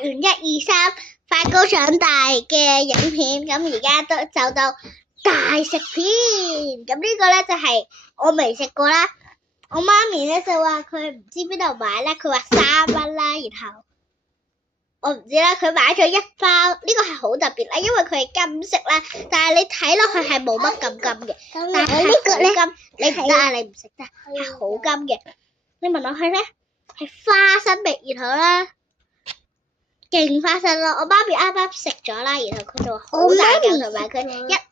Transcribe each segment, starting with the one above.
完1、2、3快高長大嘅影片，咁而家都就到大食片。咁呢個咧就係我未食過啦。我媽咪咧就話佢唔知邊度買咧，佢話3蚊啦，然後我唔知啦，佢買咗1包，呢個係好特別啦，因為佢係金色啦，但係你睇落去係冇乜咁金嘅，但係呢個咧你唔得啊，你唔食得，係好金嘅。你聞落去咧係花生味，然後咧勁花生咯。我媽咪啱啱食咗啦，然後佢就話好大嚿，同埋佢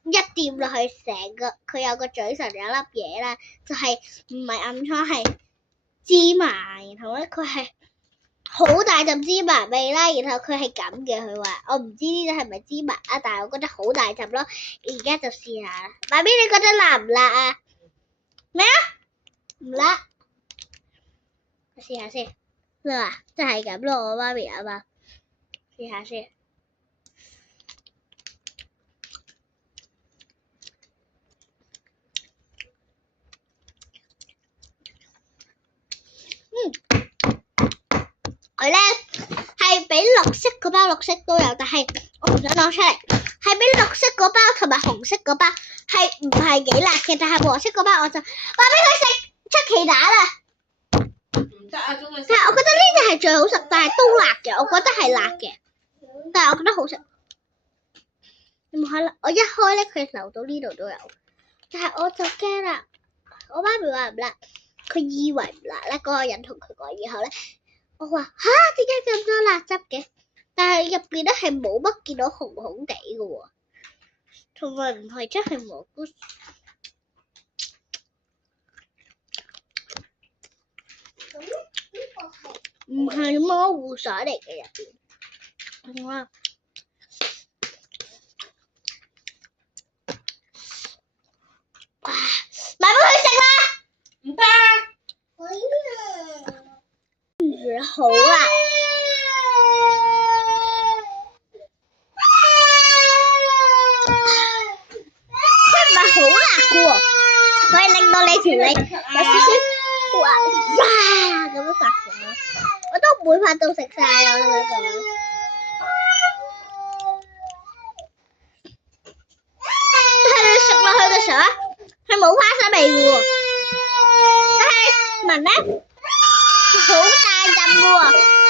一掂落去成個佢有個嘴唇有粒嘢啦，就係唔係暗瘡係芝麻，然後咧佢係好大陣芝麻味啦，然後佢係咁嘅，佢話我唔知呢個係咪芝麻啊，但係我覺得好大陣咯。而家就試下啦，媽咪你覺得辣唔辣啊？咩啊？唔辣，我試下先。嗱，真係咁咯，我媽咪啊嘛，試下先。佢咧係比綠色嗰包綠色都有，但係我唔想攞出嚟。係比綠色嗰包同埋紅色嗰包係唔係幾辣嘅，但係黃色嗰包我就話俾佢食出奇蛋啦。唔得啊，中意食。但係我覺得呢隻係最好食，但係都辣嘅，我覺得係辣嘅，但係我覺得好食。你冇可能，我一開咧佢流到呢度都有，但係我就驚啦。我媽咪話唔辣，佢以為唔辣咧，嗰個人同佢講，然後咧。我話吓，點解咁多辣汁嘅？但係入邊咧係冇乜見到紅紅地嘅喎，同埋唔係真係蘑菇，唔係蘑菇水嚟嘅入邊。哇！買俾佢食啦！唔得。好辣！佢唔係好辣嘅喎，可以令到你條脷有少少哇咁樣發紅咯。我都唔會發到食晒咯，我想講。但係你食落去嘅時候係冇花生味嘅喎，但係聞咧好大陣嘅喎。